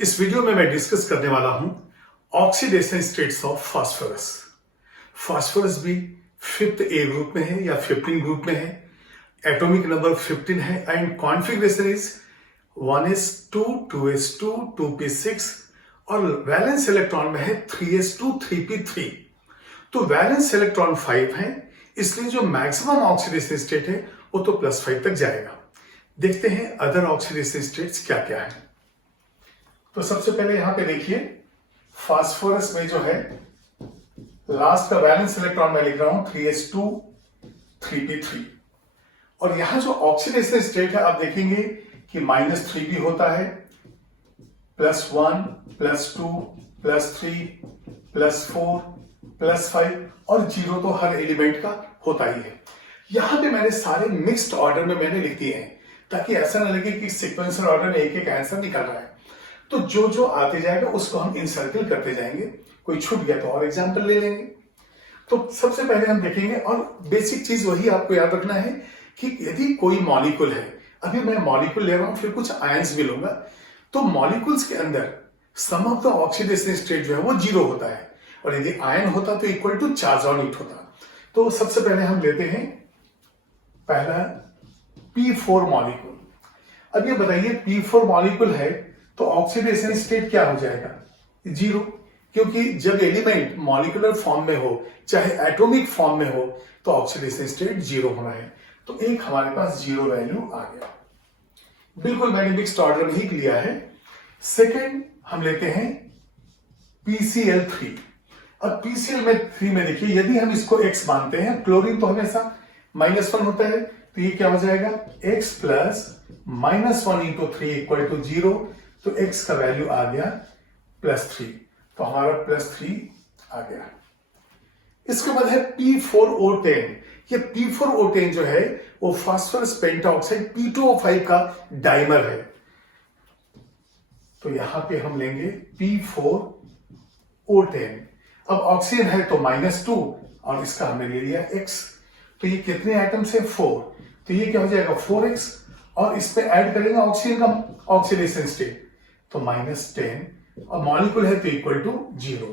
इस वीडियो में मैं डिस्कस करने वाला हूं oxidation states of phosphorus. Phosphorus भी 5th ए ग्रुप में है या 15 ग्रुप में है। एटॉमिक नंबर 15 है and configuration is 1s2 2s2 2p6 और वैलेंस इलेक्ट्रॉन में है 3s2 3p3। तो वैलेंस इलेक्ट्रॉन 5 है, इसलिए जो मैक्सिमम ऑक्सीडेशन स्टेट है वो तो +5 तक जाएगा। देखते हैं अदर ऑक्सीडेशन स्टेट्स क्या क्या है। तो सबसे पहले यहां पे देखिए फास्फोरस में जो है लास्ट का वैलेंस इलेक्ट्रॉन मैं लिख रहा हूं 3s2 3p3 और यहां जो ऑक्सीडेशन स्टेट है आप देखेंगे कि -3 भी होता है, +1 +2 +3 +4 +5 और 0 तो हर एलिमेंट का होता ही है। यहां पे मैंने सारे मिक्स्ड ऑर्डर में मैंने लिख दिए हैं ताकि ऐसा ना लगे कि सिक्वेंशियल ऑर्डर में एक एक आंसर निकल रहा है। तो जो जो आते जाएगा उसको हम इनसर्किल करते जाएंगे, कोई छूट गया तो और एग्जाम्पल ले लेंगे। तो सबसे पहले हम देखेंगे और बेसिक चीज वही आपको याद रखना है कि यदि कोई मॉलिक्यूल है, अभी मैं मॉलिक्यूल ले रहा हूं फिर कुछ आयंस भी लूंगा, तो मॉलिक्यूल्स के अंदर सम ऑफ द ऑक्सीडेशन स्टेट जो है वो 0 होता है और यदि आयन होता तो equal to charge on it होता। तो सबसे पहले हम लेते हैं पहला P4 मॉलिक्यूल। अब ये बताइए P4 मॉलिक्यूल है तो ऑक्सीडेशन स्टेट क्या हो जाएगा? 0, क्योंकि जब एलिमेंट मॉलिक्यूलर फॉर्म में हो चाहे एटॉमिक फॉर्म में हो तो ऑक्सीडेशन स्टेट 0 होना है। तो एक हमारे पास 0 वैल्यू आ गया, बिल्कुल मैंने मिक्स्ड ऑर्डर में ही लिया है। सेकेंड हम लेते हैं PCl3। अब PCl3 में देखिए यदि हम इसको X मानते हैं, क्लोरीन तो हमेशा -1 होता है, तो ये क्या हो जाएगा X plus -1 into 3 equal to 0। तो X का वैल्यू आ गया +3, तो हमारा +3 आ गया। इसके बाद है P4O10। ये P4O10 जो है वो फास्फोरस पेंटाऑक्साइड P2O5 का डाइमर है। तो यहां पे हम लेंगे P4O10। अब ऑक्सीजन है तो -2 और इसका हमने ले लिया X, तो ये कितने एटम्स है 4, तो ये क्या हो जाएगा 4x और इस पे ऐड करेंगे ऑक्सीजन का ऑक्सीडेशन स्टेट तो -10 और मॉलिक्यूल है तो इक्वल टू 0।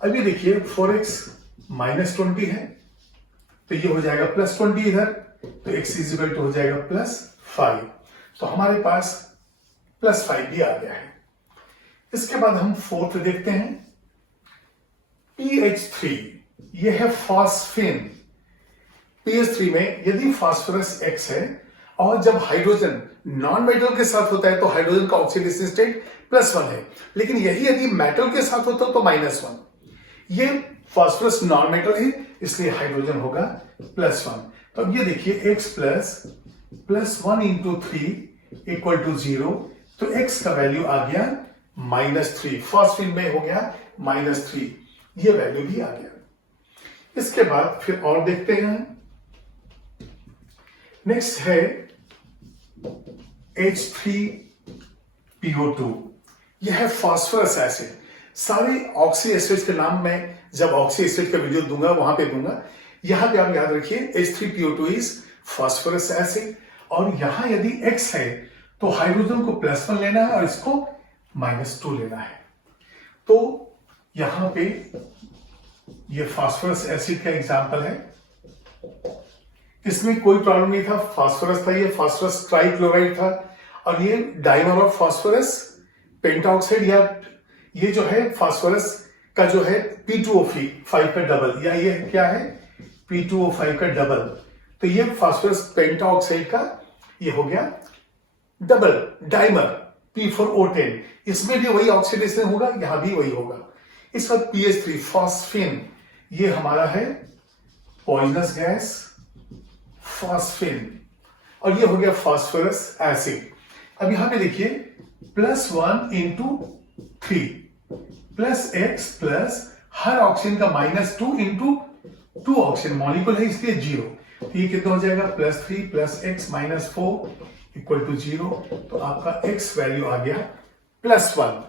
अब ये देखिए 4x -20 है तो ये हो जाएगा +20 इधर, तो x इज इक्वल टू हो जाएगा +5। तो हमारे पास +5 भी आ गया है। इसके बाद हम फोर्थ देखते हैं PH3। ये है फॉस्फेन। PH3 में यदि फास्फोरस X है और जब हाइड्रोजन नॉन मेटल के साथ होता है तो हाइड्रोजन का ऑक्सीडेशन स्टेट +1 है, लेकिन यही यदि मेटल के साथ होता तो -1। ये फास्फोरस नॉन मेटल है इसलिए हाइड्रोजन होगा +1। तो अब ये देखिए X plus 1 into 3 equal to 0, तो X का वैल्यू आ गया -3। फॉस्फेन में हो गया -3, ये वैल्यू भी आ गया। इसके बाद फिर और देखते हैं। नेक्स्ट है H3PO2। यह है फास्फोरस एसिड। सारे ऑक्सी एसिड्स के नाम मैं जब ऑक्सी एसिड का वीडियो दूंगा वहां पे दूंगा। यहां पे आप याद रखिए H3PO2 इज फास्फोरस एसिड और यहां यदि X है तो हाइड्रोजन को +1 लेना है और इसको -2 लेना है। तो यहां पे ये फास्फोरस एसिड का एग्जांपल है, इसमें कोई प्रॉब्लम नहीं था, फास्फोरस था, ये फास्फोरस ट्राइक्लोराइड था और ये डाइमर ऑफ फास्फोरस पेंटाऑक्साइड या ये जो है फास्फोरस का जो है P2O5 का डबल या ये क्या है P2O5 का डबल, तो ये फास्फोरस पेंटाऑक्साइड का ये हो गया डबल डाइमर P4O10। इसमें भी वही ऑक्सीडेशन होगा, यहां भी वही होगा। इस वक्त PH3 फॉस्फेन, ये हमारा है पॉइजनस गैस फॉस्फेन और ये हो गया फास्फोरस एसिड। अब यहां पे देखिए +1 इंटू 3 प्लस X प्लस हर ऑक्सीजन का -2 इंटू 2 ऑक्सीजन मॉलिक्यूल है इसलिए 0, तो ये कितना हो जाएगा +3 प्लस X -4 इक्वल टू 0। तो आपका X वैल्यू आ गया +1,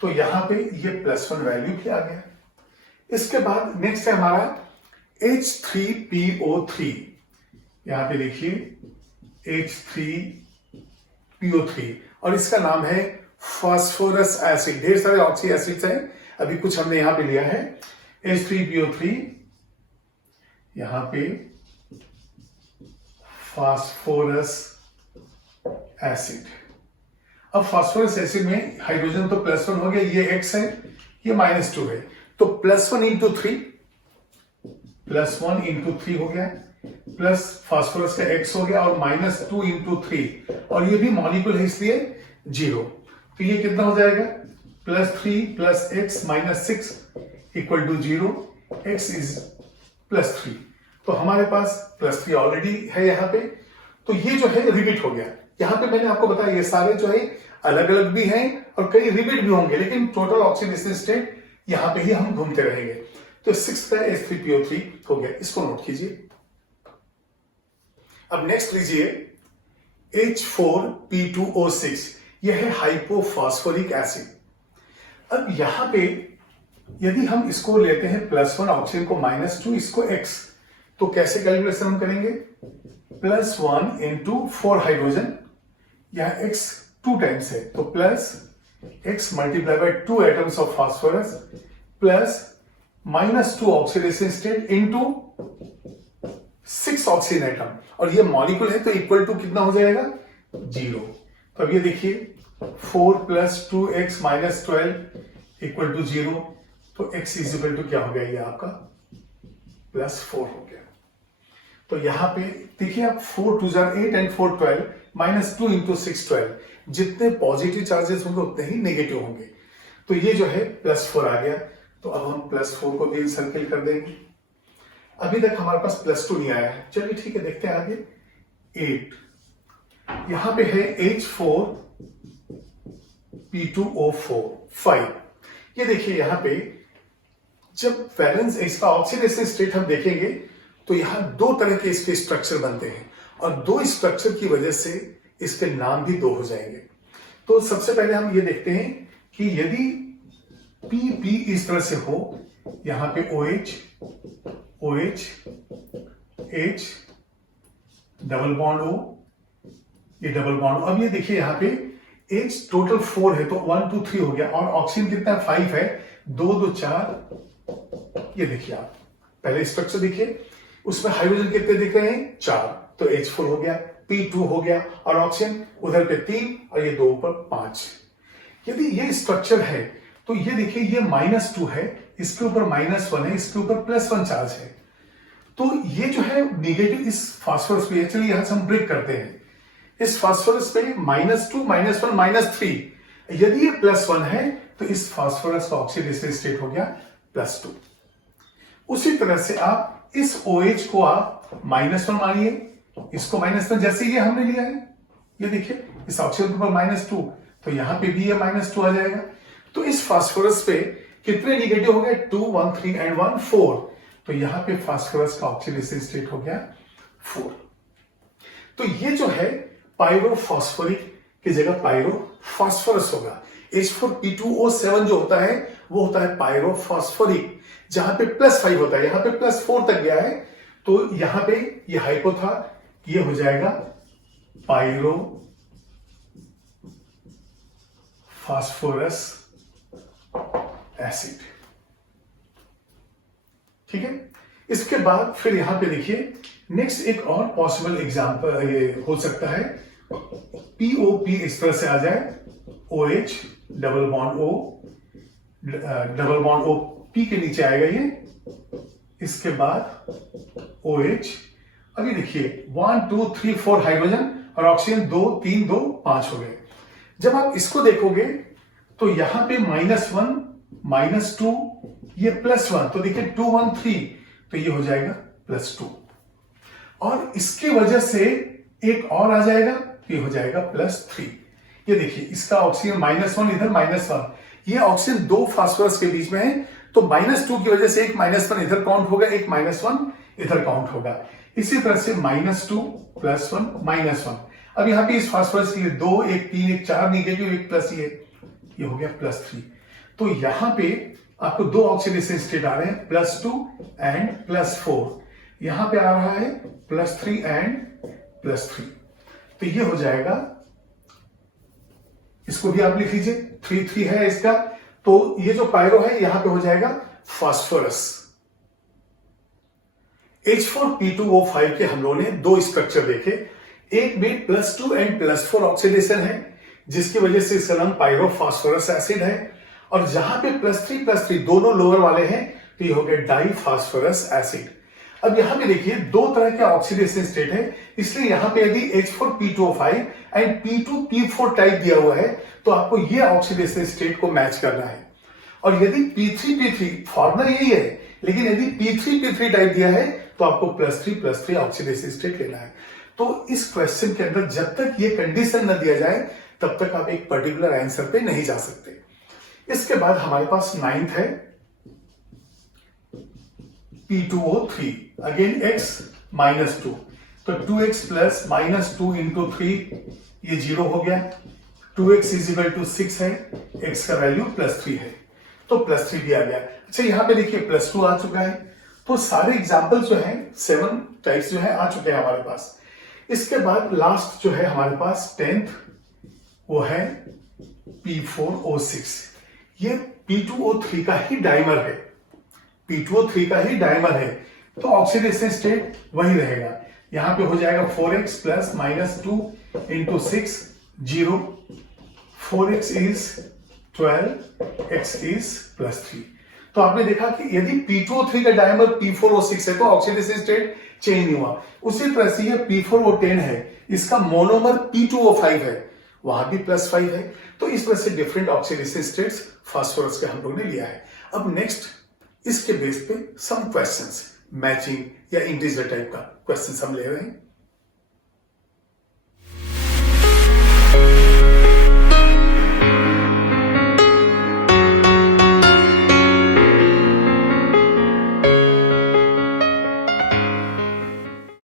तो यहां पे ये +1 वैल्यू भी आ गया। इसके बाद नेक्स्ट है हमारा H3PO3। यहां पे देखिए H3PO3 और इसका नाम है फास्फोरस एसिड, ढेर सारे ऑक्सी एसिड्स हैं, अभी कुछ हमने यहां पे लिया है H3PO3, यहां पे फास्फोरस एसिड। अब फास्फोरस एसिड में हाइड्रोजन तो +1 हो गया, ये X है, ये -2 है, तो +1 इंटू 3, +1 इंटू 3 हो गया, प्लस फास्फोरस का X हो गया, और -2 इंटू 3, और ये भी मॉलिक्यूल है इसलिए 0, तो ये कितना हो जाएगा, +3 + X -6 = 0, X इज +3, तो हमारे पास +3 ऑलरेडी है यहाँ पे, तो ये जो है रिपीट हो गया। यहाँ पे मैंने आपको बताया ये सारे जो है अलग अलग भी हैं और कई रिपीट भी होंगे, लेकिन टोटल ऑक्सीडेशन स्टेट यहाँ पे ही हम घूमते रहेंगे। तो 6 का H3PO3 हो गया, इसको नोट कीजिए। अब नेक्स्ट लीजिए H4P2O6, यह है हाइपोफॉस्फोरिक एसिड। अब यहां पे यदि हम इसको लेते हैं +1 ऑक्सीजन को -2, इसको X, तो कैसे कैलकुलेशन हम करेंगे, +1 इंटू 4 हाइड्रोजन, यहां X 2 टाइम्स है, तो plus X multiply by 2 atoms of phosphorus plus -2 oxidation state into 6 oxygen atom, और ये मॉलिक्यूल है तो इक्वल टू कितना हो जाएगा, 0। तो अब ये देखिए 4 + 2x - 12 = 0, तो x = क्या हो गया, ये आपका +4 हो गया। तो यहां पे देखिए आप 4 2 8 एंड 4 12 -2 × 6 12, जितने पॉजिटिव चार्जेस होंगे उतने ही नेगेटिव होंगे, तो ये जो है +4 आ गया। तो अब हम +4 को भी सर्किल कर देंगे। अभी तक हमारे पास +2 नहीं आया है, चलिए ठीक है, देखते हैं आगे। 8 यहां पे है H4P2O4 5, ये देखिए यहां पे जब वैलेंस इसका ऑक्सीडेशन स्टेट हम देखेंगे तो यहां 2 तरह के इसके स्ट्रक्चर बनते हैं, और 2 स्ट्रक्चर की वजह से इसके नाम भी 2 हो जाएंगे। तो सबसे पहले हम ये देखते हैं कि यदि PP इस तरह से हो, यहां पे OH OH H double bond O, ये डबल बॉन्ड। अब ये देखिए यहां पे H टोटल 4 है, तो 1 2 3 हो गया, और ऑक्सीजन कितना 5 है, 2 2 4, ये देखिए आप पहले स्ट्रक्चर देखिए, उसमें हाइड्रोजन कितने दिख रहे हैं, 4, तो H4 हो गया, P2 हो गया, और ऑक्सीजन उधर पे 3 और ये 2 ऊपर 5। यदि ये स्ट्रक्चर है तो ये देखिए ये -2 है, इसके ऊपर -1 है, इसके ऊपर +1 चार्ज है, तो ये जो है नेगेटिव इस फास्फोरस पे, चलिए यहां से हम ब्रेक करते हैं, इस फास्फोरस पे -2 -1 -3, यदि ये +1 है तो इस फास्फोरस का ऑक्सीडेशन स्टेट हो गया +2। उसी तरह से आप इस OH को आप -1 मानिए, इसको -1, जैसे ये हमने लिया है, ये देखिए इस ऑक्सीजन के ऊपर -2, तो यहां पे भी ये -2 आ जाएगा। तो इस फास्फोरस पे कितने निगेटिव हो गए, 2 1 3 एंड 1 4, तो यहां पे फास्फोरस का ऑक्सीडेशन स्टेट हो गया 4। तो ये जो है पायरोफॉस्फोरिक की जगह पायरोफॉस्फोरस होगा। H4P2O7 जो होता है वो होता है पायरोफॉस्फोरिक, जहां पे +5 होता है, यहां पे +4 तक गया है, तो यहां पे ये हाइपो था, ये हो जाएगा पायरोफॉस्फोरस एसिड। ठीक है, इसके बाद फिर यहां पे देखिए नेक्स्ट एक और पॉसिबल एग्जांपल ये हो सकता है, POP इस तरह से आ जाए, OH double bond O P के नीचे आएगा ये, इसके बाद OH, अभी देखिए 1 2 3 4 हाइड्रोजन और ऑक्सीजन 2 3 2 5 हो गए। जब आप इसको देखोगे तो यहां पे -1 -2, ये +1, तो देखिए 2 1 3, तो ये हो जाएगा +2, और इसकी वजह से एक और आ जाएगा, ये हो जाएगा +3। ये देखिए इसका ऑक्सीजन -1 इधर -1, ये ऑक्सीजन 2 फास्फोरस के बीच में है, तो -2 की वजह से एक -1 इधर काउंट होगा, एक -1 इधर काउंट होगा। इसी तरह से -2 +1 -1, अब यहां पे इस फास्फोरस के लिए 2 1 3 1 4 निगेटिव, एक प्लस, ये हो गया +3। तो यहां पे आपको 2 ऑक्सीडेशन स्टेट आ रहे हैं, +2 एंड +4, यहां पे आ रहा है +3 एंड +3, तो ये हो जाएगा इसको भी आप लिख लीजिए, 3 है इसका। तो ये जो पायरो है यहां पे हो जाएगा फास्फोरस। H4P2O5 के हम लोगों ने दो स्ट्रक्चर देखे, एक में +2 एंड +4 ऑक्सीडेशन है जिसकी वजह से इसका नाम पायरोफॉस्फोरस एसिड है, और जहां पे +3 दोनों लोअर वाले हैं तो ये हो गया डाइफॉस्फोरस एसिड। अब यहां पे देखिए दो तरह के ऑक्सीडेशन स्टेट है, इसलिए यहां पे यदि H4P2O5 एंड P2P4 टाइप दिया हुआ है तो आपको ये ऑक्सीडेशन स्टेट को मैच करना है। और यदि P3P3 फॉर्मूला यही है, लेकिन यदि P3P3 टाइप दिया है तो आपको +3 ऑक्सीडेशन स्टेट लेना है। तो इस क्वेश्चन के अंदर जब तक ये कंडीशन न दिया जाए तब तक आप एक पर्टिकुलर आंसर पे नहीं जा सकते। इसके बाद हमारे पास 9th है P2O3, अगेन x -2, तो 2x प्लस -2 इंटू 3 ये 0 हो गया। 2x = 6 है, x का वैल्यू +3 है, तो +3 भी आ गया। अच्छा यहां पे देखिए +2 आ चुका है, तो सारे एग्जाम्पल जो है 7 टाइप्स जो है आ चुके हैं हमारे पास। इसके बाद लास्ट जो है हमारे पास 10th, वो है P4O6। ये P2O3 का ही डाइमर है, P2O3 का ही डाइमर है, तो ऑक्सीडेशन स्टेट वही रहेगा। यहां पे हो जाएगा 4x plus -2 into 6 0, 4x is 12, x is +3। तो आपने देखा कि यदि P2O3 का डायमीटर P4O6 है तो ऑक्सीडेशन स्टेट चेंज नहीं हुआ। उसी तरह से ये P4O10 है, इसका मोनोमर P2O5 है, वहां भी +5 है। तो इस तरह से डिफरेंट ऑक्सीडेशन स्टेट्स फास्फोरस के हम लोग ने लिया है। अब नेक्स्ट इसके बेस पे सम क्वेश्चंस मैचिंग या इंटीजर टाइप का क्वेश्चंस हम ले रहे हैं।